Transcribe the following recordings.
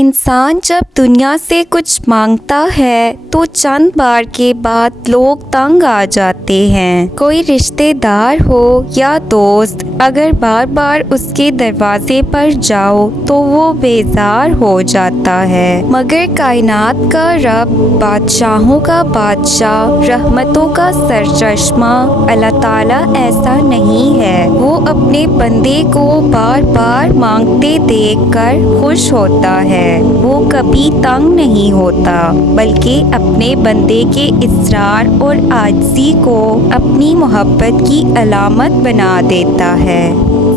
انسان جب دنیا سے کچھ مانگتا ہے تو چند بار کے بعد لوگ تنگ آ جاتے ہیں۔ کوئی رشتہ دار ہو یا دوست، اگر بار بار اس کے دروازے پر جاؤ تو وہ بیزار ہو جاتا ہے، مگر کائنات کا رب، بادشاہوں کا بادشاہ، رحمتوں کا سرچشمہ اللہ تعالیٰ ایسا نہیں ہے۔ وہ اپنے بندے کو بار بار مانگتے دیکھ کر خوش ہوتا ہے۔ وہ کبھی تنگ نہیں ہوتا، بلکہ اپنے بندے کے اصرار اور عاجزی کو اپنی محبت کی علامت بنا دیتا ہے۔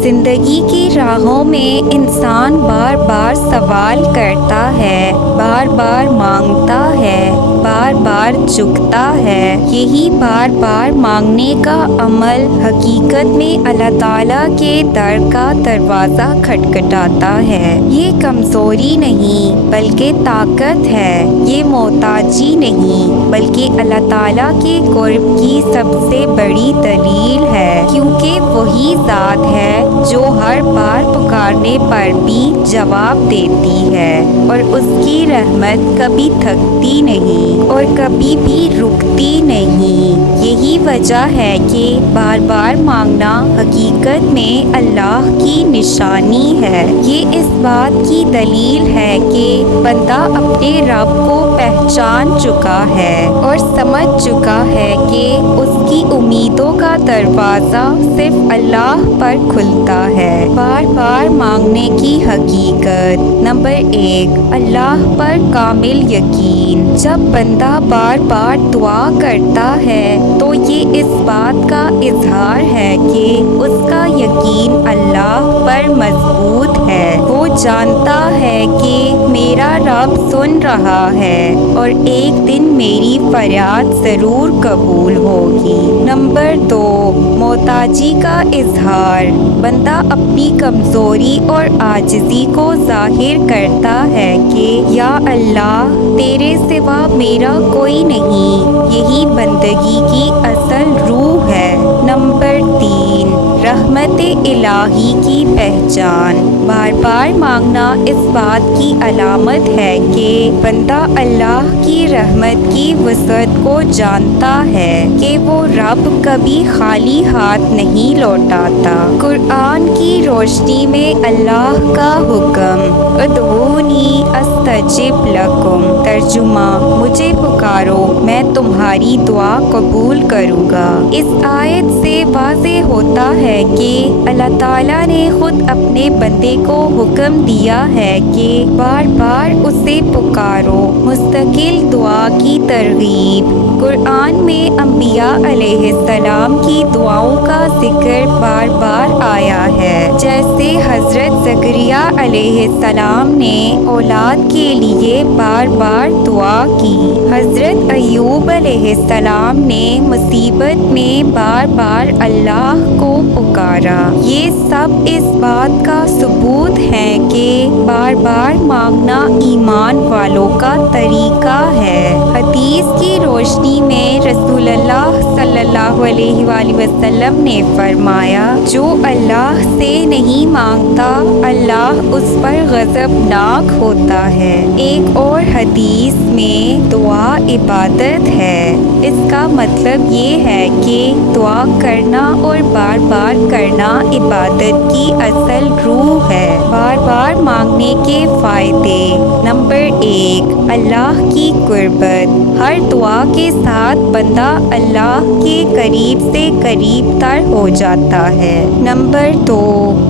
زندگی کی راہوں میں انسان بار بار سوال کرتا ہے، بار بار مانگتا ہے، بار بار جھکتا ہے۔ یہی بار بار مانگنے کا عمل حقیقت میں اللہ تعالیٰ کے در کا دروازہ کھٹکھٹاتا ہے۔ یہ کمزوری نہیں بلکہ طاقت ہے، یہ محتاجی نہیں بلکہ اللہ تعالیٰ کے قرب کی سب سے بڑی دلیل ہے، کیونکہ وہی ذات ہے جو ہر بار پکارنے پر بھی جواب دیتی ہے، اور اس کی رحمت کبھی تھکتی نہیں اور کبھی بھی رکتی نہیں۔ یہی وجہ ہے کہ بار بار مانگنا حقیقت میں اللہ کی نشانی ہے۔ یہ اس بات کی دلیل ہے کہ بندہ اپنے رب کو پہچان چکا ہے اور سمجھ چکا ہے کہ اس کی امیدوں کا دروازہ صرف اللہ پر کھلتا ہے۔ بار بار مانگنے کی حقیقت۔ نمبر 1، اللہ پر کامل یقین۔ جب بندہ بار بار دعا کرتا ہے تو یہ اس بات کا اظہار ہے کہ اس کا یقین اللہ پر مضبوط ہے۔ وہ جانتا ہے کہ میرا رب سن رہا ہے اور ایک دن میری فریاد ضرور قبول ہوگی۔ نمبر 2، محتاجی کا اظہار۔ بندہ اپنی کمزوری اور عاجزی کو ظاہر کرتا ہے کہ یا اللہ، تیرے سوا میرا کوئی نہیں۔ یہی بندگی کی اصل روح ہے۔ نمبر 3، رحمت الہی کی پہچان۔ بار بار مانگنا اس بات کی علامت ہے کہ بندہ اللہ کی رحمت کی وسعت کو جانتا ہے کہ وہ رب کبھی خالی ہاتھ نہیں لوٹاتا۔ قرآن کی روشنی میں اللہ کا حکم، ادعونی استجب لکم، ترجمہ، مجھے پکارو میں تمہاری دعا قبول کروں گا۔ اس آیت سے واضح ہوتا ہے کہ اللہ تعالیٰ نے خود اپنے بندے کو حکم دیا ہے کہ بار بار اسے پکارو۔ مستقل دعا کی ترغیب۔ قرآن میں انبیاء علیہ السلام کی دعاؤں کا ذکر بار بار آیا ہے، جیسے حضرت زکریا علیہ السلام نے اولاد کے لیے بار بار دعا کی۔ حضرت ایوب علیہ السلام نے مصیبت میں بار بار اللہ کو پکارا۔ یہ سب اس بات کا ثبوت ہے کہ بار بار مانگنا ایمان والوں کا طریقہ ہے۔ حدیث کی روشنی میں رسول اللہ صلی اللہ علیہ وآلہ وسلم نے فرمایا، جو اللہ سے نہیں مانگتا اللہ اس پر غضبناک ہوتا ہے۔ ایک اور حدیث میں دعا عبادت ہے۔ اس کا مطلب یہ ہے کہ دعا کرنا اور بار بار کرنا عبادت کی اصل روح ہے۔ بار بار مانگنے کے فائدے۔ نمبر 1، اللہ کی قربت۔ ہر دعا کے ساتھ بندہ اللہ کے قریب سے قریب تر ہو جاتا ہے۔ نمبر 2،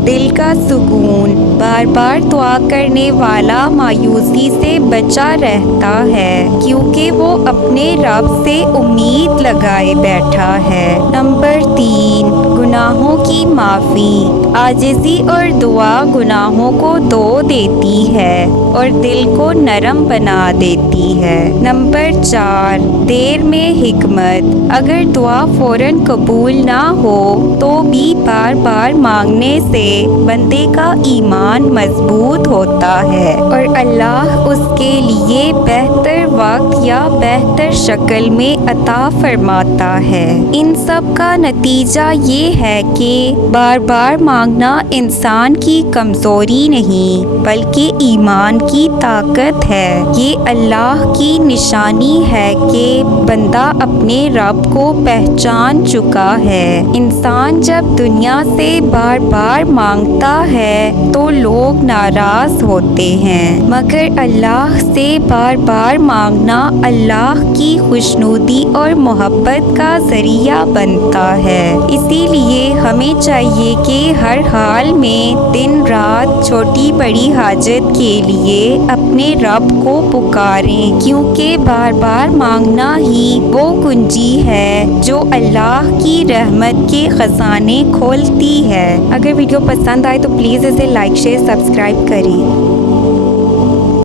دل کا سکون۔ بار بار دعا کرنے والا مایوسی سے بچا رہتا ہے، کیونکہ وہ اپنے رب سے امید لگائے بیٹھا ہے۔ نمبر 3، گناہوں کی معافی۔ عاجزی اور دعا گناہوں کو دھو دیتی ہے اور دل کو نرم بنا دیتی ہے۔ نمبر 4، دیر میں حکمت۔ اگر دعا فوراً قبول نہ ہو تو بھی بار بار مانگنے سے بندے کا ایمان مضبوط ہوتا ہے اور اللہ اللہ اس کے لیے بہتر وقت یا بہتر شکل میں عطا فرماتا ہے۔ ان سب کا نتیجہ یہ ہے کہ بار بار مانگنا انسان کی کمزوری نہیں بلکہ ایمان کی طاقت ہے۔ یہ اللہ کی نشانی ہے کہ بندہ اپنے رب کو پہچان چکا ہے۔ انسان جب دنیا سے بار بار مانگتا ہے تو لوگ ناراض ہوتے ہیں، مگر اللہ سے بار بار مانگنا اللہ کی خوشنودی اور محبت کا ذریعہ بنتا ہے۔ اسی لیے ہمیں چاہیے کہ ہر حال میں دن رات چھوٹی بڑی حاجت کے لیے اپنے رب کو پکاریں، کیونکہ بار بار مانگنا ہی وہ کنجی ہے جو اللہ کی رحمت کے خزانے کھولتی ہے۔ اگر ویڈیو پسند آئے تو پلیز اسے لائک شیئر سبسکرائب کریں۔